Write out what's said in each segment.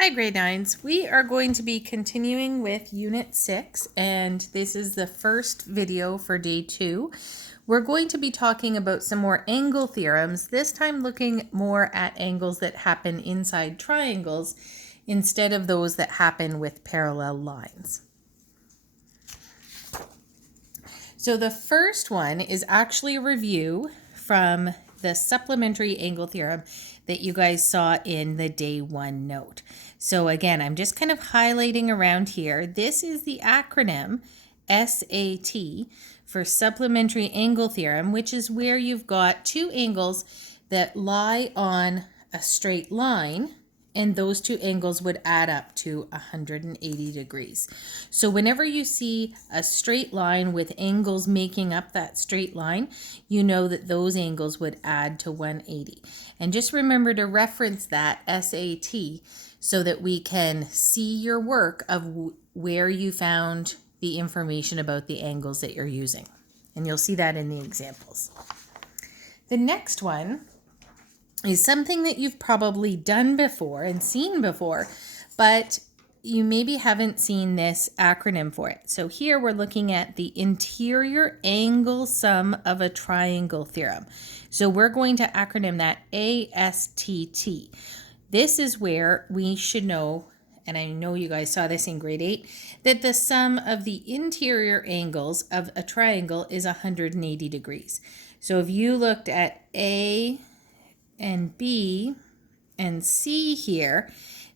Hi, grade 9s. We are going to be continuing with Unit 6, and this is the first video for day 2. We're going to be talking about some more angle theorems, this time looking more at angles that happen inside triangles instead of those that happen with parallel lines. So the first one is actually a review from the supplementary angle theorem that you guys saw in the day 1 note. So again, I'm just kind of highlighting around here. This is the acronym SAT for supplementary angle theorem, which is where you've got two angles that lie on a straight line, and those two angles would add up to 180 degrees. So whenever you see a straight line with angles making up that straight line, you know that those angles would add to 180. And just remember to reference that SAT so that we can see your work of where you found the information about the angles that you're using. And you'll see that in the examples. The next one is something that you've probably done before and seen before, but you maybe haven't seen this acronym for it. So here we're looking at the interior angle sum of a triangle theorem. So we're going to acronym that ASTT. This is where we should know, and I know you guys saw this in grade 8, that the sum of the interior angles of a triangle is 180 degrees. So if you looked at A and B and C here,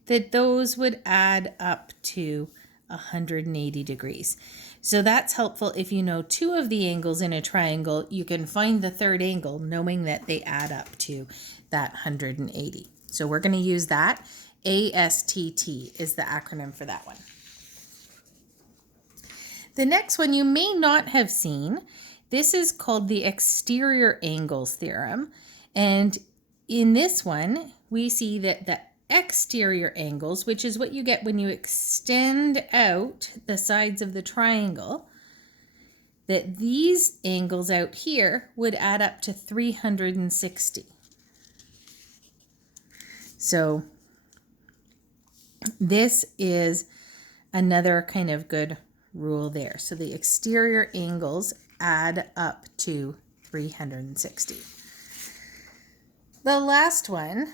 that those would add up to 180 degrees. So that's helpful if you know two of the angles in a triangle. You can find the third angle knowing that they add up to that 180. So we're going to use that. ASTT is the acronym for that one. The next one you may not have seen. This is called the exterior angles theorem. And in this one, we see that the exterior angles, which is what you get when you extend out the sides of the triangle, that these angles out here would add up to 360. So this is another kind of good rule there. So the exterior angles add up to 360. The last one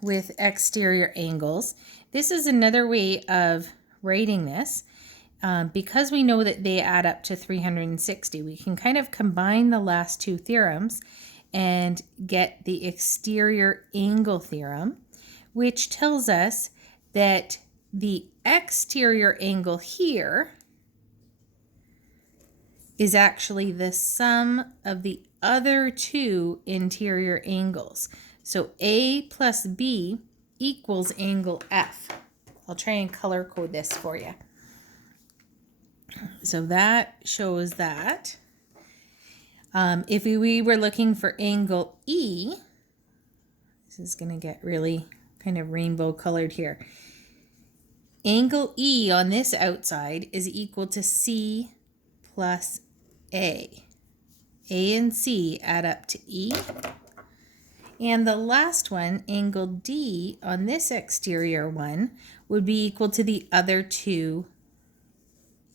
with exterior angles, this is another way of writing this. Because we know that they add up to 360, we can kind of combine the last two theorems and get the exterior angle theorem, which tells us that the exterior angle here is actually the sum of the other two interior angles. So A plus B equals angle F. I'll try and color code this for you. So that shows that. If we were looking for angle E, this is going to get really kind of rainbow colored here. Angle E on this outside is equal to C plus A. A and C add up to E. And the last one, angle D on this exterior one, would be equal to the other two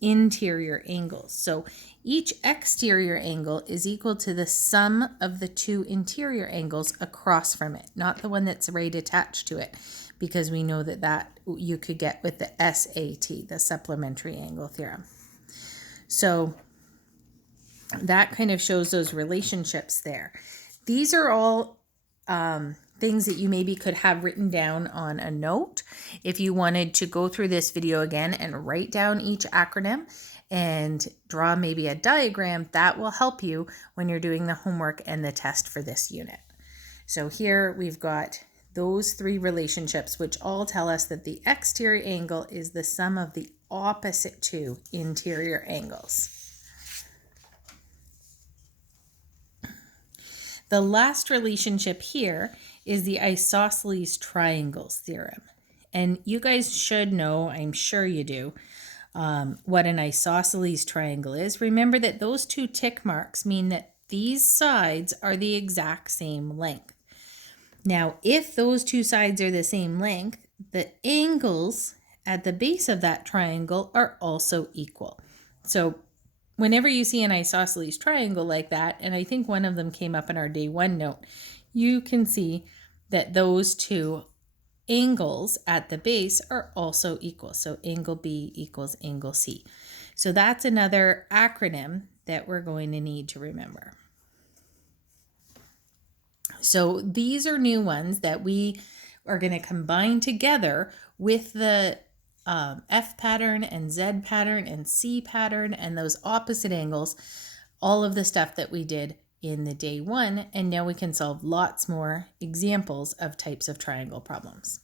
interior angles. So each exterior angle is equal to the sum of the two interior angles across from it, not the one that's right attached to it, because we know that you could get with the SAT, the supplementary angle theorem. So that kind of shows those relationships there. These are all things that you maybe could have written down on a note. If you wanted to go through this video again and write down each acronym and draw maybe a diagram, that will help you when you're doing the homework and the test for this unit. So here we've got those three relationships, which all tell us that the exterior angle is the sum of the opposite two interior angles. The last relationship here is the isosceles triangles theorem. And you guys should know, I'm sure you do, what an isosceles triangle is. Remember that those two tick marks mean that these sides are the exact same length. Now, if those two sides are the same length, the angles at the base of that triangle are also equal. So whenever you see an isosceles triangle like that, and I think one of them came up in our day one note, you can see that those two angles at the base are also equal. So angle B equals angle C. So that's another acronym that we're going to need to remember. So these are new ones that we are going to combine together with the F pattern and Z pattern and C pattern and those opposite angles, all of the stuff that we did in the day one, and now we can solve lots more examples of types of triangle problems.